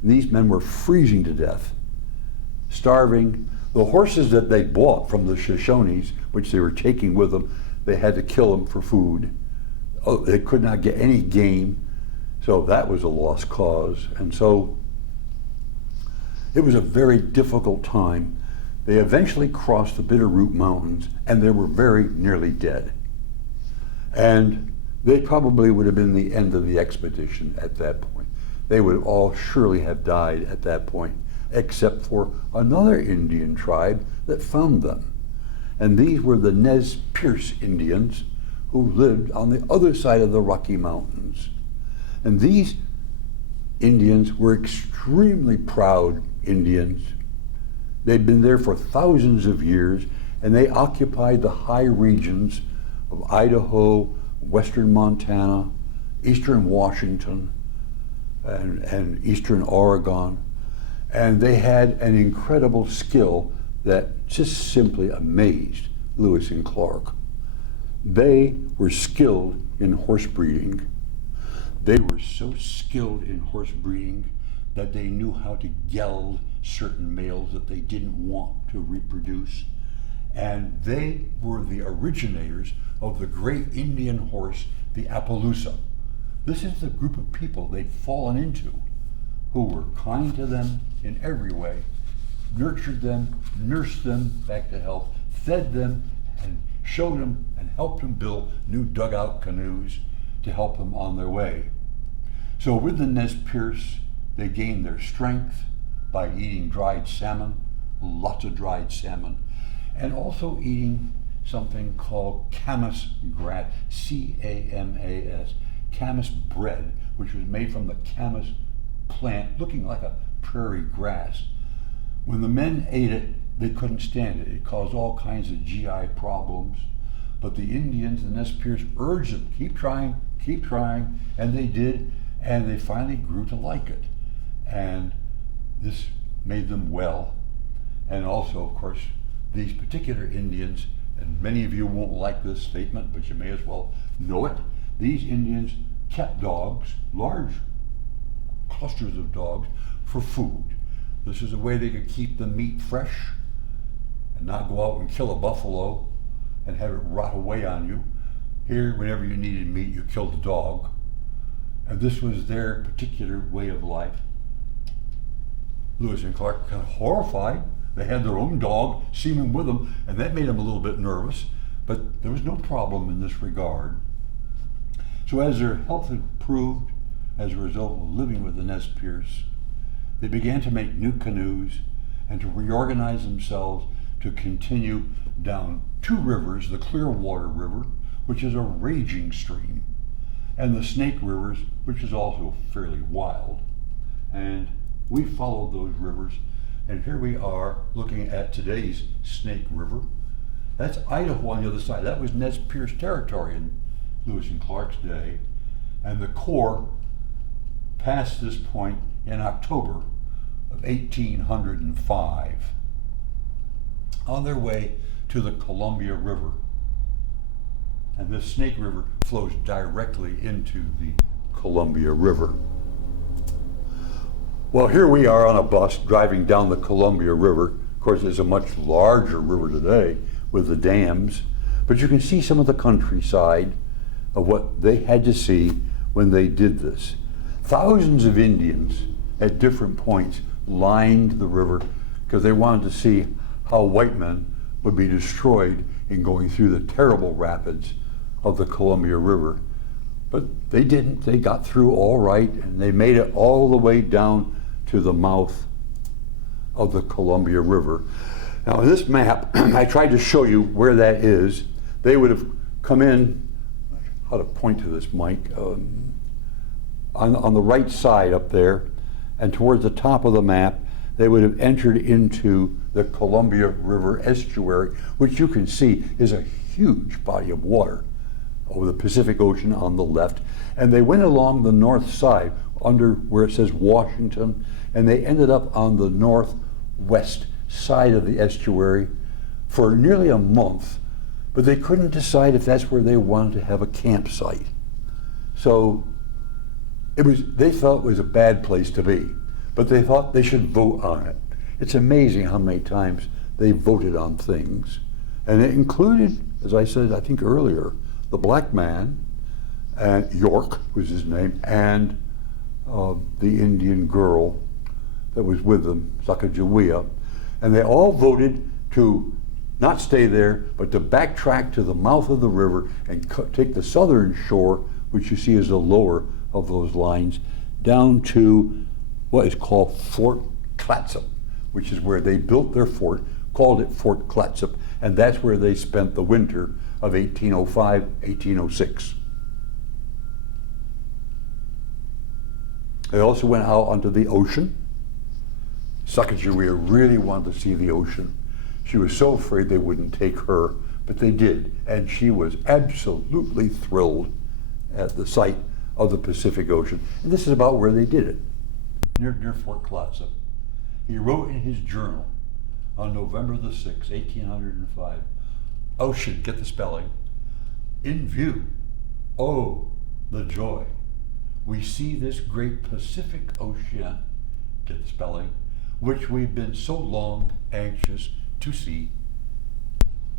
And these men were freezing to death, starving. The horses that they bought from the Shoshones, which they were taking with them, they had to kill them for food. Oh, they could not get any game, so that was a lost cause. And so it was a very difficult time. They eventually crossed the Bitterroot Mountains, and they were very nearly dead. And they probably would have been the end of the expedition at that point. They would all surely have died at that point, except for another Indian tribe that found them. And these were the Nez Perce Indians, who lived on the other side of the Rocky Mountains. And these Indians were extremely proud Indians. They'd been there for thousands of years, and they occupied the high regions of Idaho, western Montana, eastern Washington, and eastern Oregon. And they had an incredible skill that just simply amazed Lewis and Clark. They were skilled in horse breeding. They were so skilled in horse breeding that they knew how to geld certain males that they didn't want to reproduce. And they were the originators of the great Indian horse, the Appaloosa. This is the group of people they'd fallen into, who were kind to them in every way, nurtured them, nursed them back to health, fed them, and showed them and helped them build new dugout canoes to help them on their way. So with the Nez Perce, they gained their strength by eating dried salmon, lots of dried salmon, and also eating something called camas grass, C-A-M-A-S, camas bread, which was made from the camas plant, looking like a prairie grass. When the men ate it, they couldn't stand it. It caused all kinds of GI problems. But the Indians, the Nez Perce, urged them, keep trying, and they did, and they finally grew to like it. And this made them well. And also, of course, these particular Indians, and many of you won't like this statement, but you may as well know it, these Indians kept dogs, large clusters of dogs, for food. This is a way they could keep the meat fresh and not go out and kill a buffalo and have it rot away on you. Here, whenever you needed meat, you killed the dog. And this was their particular way of life. Lewis and Clark were kind of horrified. They had their own dog, Seaman, with them, and that made them a little bit nervous, but there was no problem in this regard. So as their health improved as a result of living with the Nez Perce, they began to make new canoes and to reorganize themselves to continue down two rivers, the Clearwater River, which is a raging stream, and the Snake Rivers, which is also fairly wild. And we followed those rivers, and here we are looking at today's Snake River. That's Idaho on the other side. That was Nez Perce territory in Lewis and Clark's day. And the Corps passed this point in October of 1805 on their way to the Columbia River. And this Snake River flows directly into the Columbia River. Well, here we are on a bus driving down the Columbia River. Of course, it's a much larger river today with the dams, but you can see some of the countryside of what they had to see when they did this. Thousands of Indians at different points lined the river because they wanted to see how white men would be destroyed in going through the terrible rapids of the Columbia River. But they didn't. They got through all right, and they made it all the way down to the mouth of the Columbia River. Now, in this map, I tried to show you where that is. They would have come in, how to point to this, Mike, on the right side up there, and towards the top of the map, they would have entered into the Columbia River estuary, which you can see is a huge body of water over the Pacific Ocean on the left. And they went along the north side under where it says Washington, and they ended up on the northwest side of the estuary for nearly a month, but they couldn't decide if that's where they wanted to have a campsite. So they felt it was a bad place to be, but they thought they should vote on it. It's amazing how many times they voted on things. And it included, as I said, I think earlier, the black man, and York was his name, and the Indian girl that was with them, Sacagawea. And they all voted to not stay there, but to backtrack to the mouth of the river and take the southern shore, which you see as the lower of those lines, down to what is called Fort Clatsop, which is where they built their fort, called it Fort Clatsop, and that's where they spent the winter of 1805, 1806. They also went out onto the ocean. Sacagawea really wanted to see the ocean. She was so afraid they wouldn't take her, but they did, and she was absolutely thrilled at the sight of the Pacific Ocean. And this is about where they did it, near Fort Clatsop. He wrote in his journal on November the 6th, 1805, ocean, get the spelling, in view, oh, the joy. We see this great Pacific Ocean, get the spelling, which we've been so long anxious to see.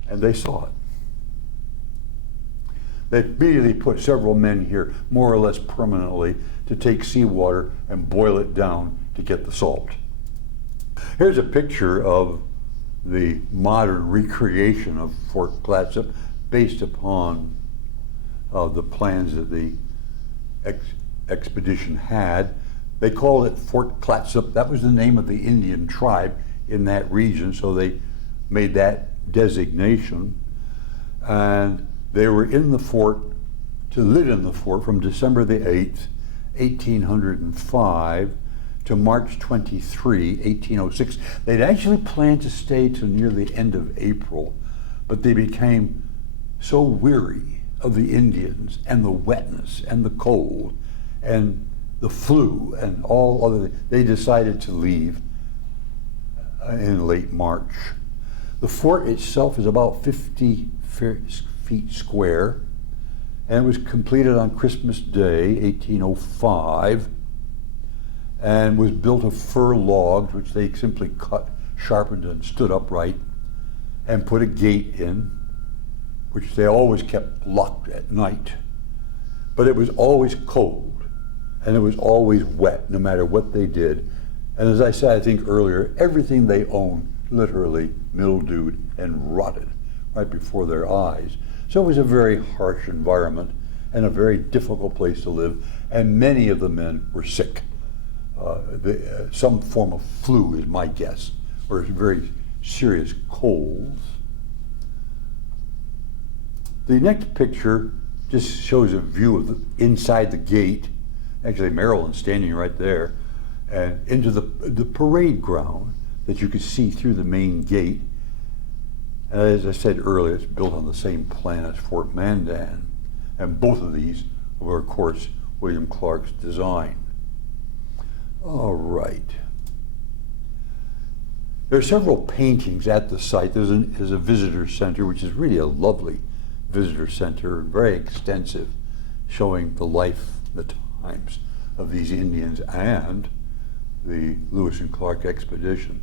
And they saw it. They immediately put several men here, more or less permanently, to take seawater and boil it down to get the salt. Here's a picture of the modern recreation of Fort Clatsop based upon the plans that the expedition had. They called it Fort Clatsop. That was the name of the Indian tribe in that region, so they made that designation. And they were in the fort, to live in the fort from December the 8th, 1805 to March 23, 1806. They'd actually planned to stay till near the end of April, but they became so weary of the Indians and the wetness and the cold and the flu and all other things, they decided to leave in late March. The fort itself is about 50 feet square, and it was completed on Christmas Day, 1805, and was built of fir logs, which they simply cut, sharpened, and stood upright, and put a gate in, which they always kept locked at night. But it was always cold, and it was always wet, no matter what they did. And as I said, I think earlier, everything they owned literally mildewed and rotted right before their eyes. So it was a very harsh environment and a very difficult place to live, and many of the men were sick. Some form of flu is my guess, or very serious colds. The next picture just shows a view of inside the gate. Actually, Marilyn's standing right there, and into the parade ground that you could see through the main gate. And as I said earlier, it's built on the same plan as Fort Mandan, and both of these were, of course, William Clark's design. All right. There are several paintings at the site. There's a visitor center, which is really a lovely visitor center, very extensive, showing the life, the times of these Indians and the Lewis and Clark expedition.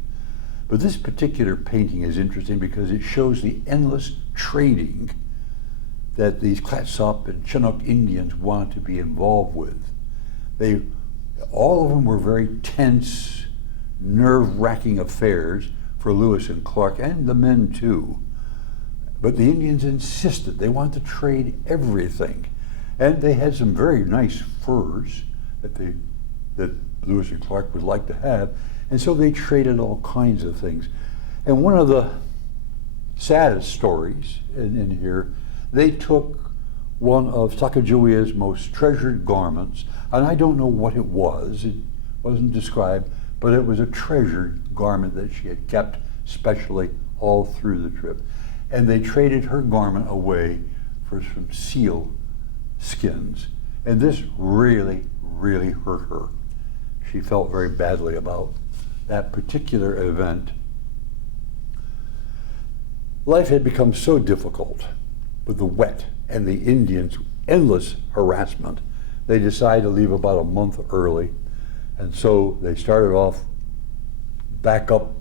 But this particular painting is interesting because it shows the endless trading that these Clatsop and Chinook Indians wanted to be involved with. All of them were very tense, nerve-wracking affairs for Lewis and Clark, and the men too. But the Indians insisted. They wanted to trade everything. And they had some very nice furs that Lewis and Clark would like to have. And so they traded all kinds of things. And one of the saddest stories in here, they took one of Sacagawea's most treasured garments, and I don't know what it wasn't described, but it was a treasured garment that she had kept specially all through the trip. And they traded her garment away for some seal skins. And this really, really hurt her. She felt very badly about that particular event. Life had become so difficult with the wet and the Indians' endless harassment. They decided to leave about a month early, and so they started off back up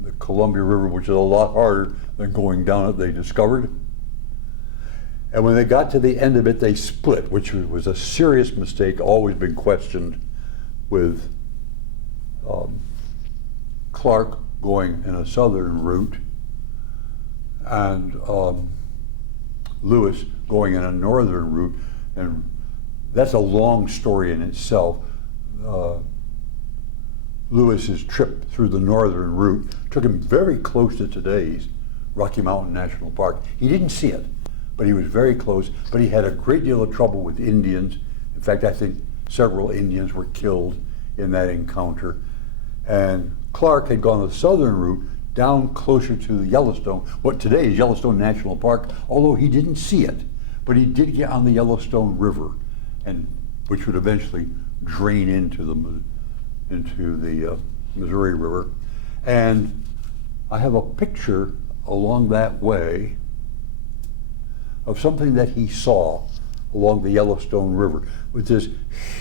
the Columbia River, which is a lot harder than going down it, they discovered. And when they got to the end of it, they split, which was a serious mistake, always been questioned, with Clark going in a southern route and Lewis going in a northern route. And that's a long story in itself. Lewis's trip through the northern route took him very close to today's Rocky Mountain National Park. He didn't see it, but he was very close, but he had a great deal of trouble with Indians. In fact, I think several Indians were killed in that encounter. And Clark had gone the southern route down closer to the Yellowstone, what today is Yellowstone National Park, although he didn't see it, but he did get on the Yellowstone River, and which would eventually drain into the Missouri River. And I have a picture along that way of something that he saw along the Yellowstone River with this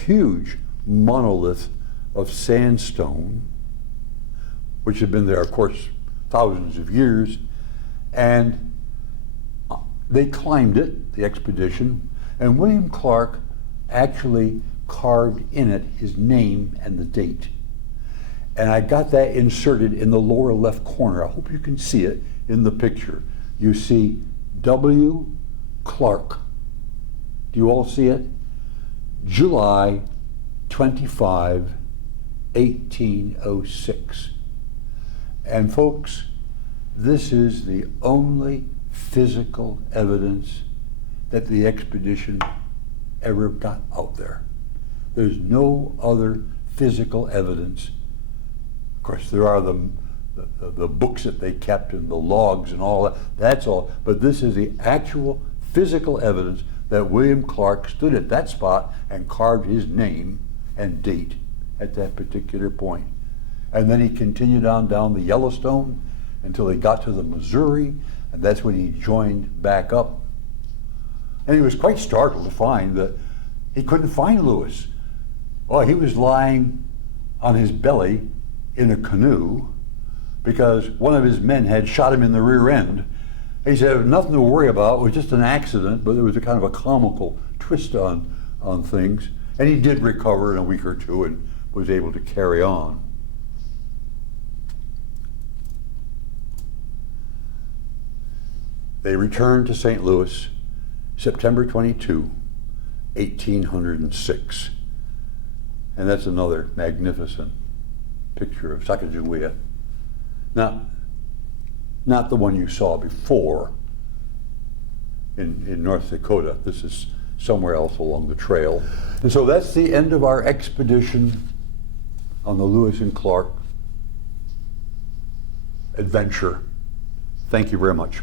huge monolith of sandstone, which had been there, of course, thousands of years. And They climbed it, the expedition, and William Clark actually carved in it his name and the date. And I got that inserted in the lower left corner. I hope you can see it in the picture. You see W. Clark. Do you all see it? July 25, 1806. And folks, this is the only physical evidence that the expedition ever got out there. There's no other physical evidence. Of course, there are the books that they kept and the logs and all that. That's all. But this is the actual physical evidence that William Clark stood at that spot and carved his name and date at that particular point. And then he continued on down the Yellowstone until he got to the Missouri, and that's when he joined back up. And he was quite startled to find that he couldn't find Lewis. Oh, he was lying on his belly in a canoe because one of his men had shot him in the rear end. He said, nothing to worry about, it was just an accident, but there was a kind of a comical twist on things. And he did recover in a week or two and was able to carry on. They returned to St. Louis September 22, 1806. And that's another magnificent picture of Sacagawea. Not the one you saw before in North Dakota. This is somewhere else along the trail. And so that's the end of our expedition on the Lewis and Clark adventure. Thank you very much.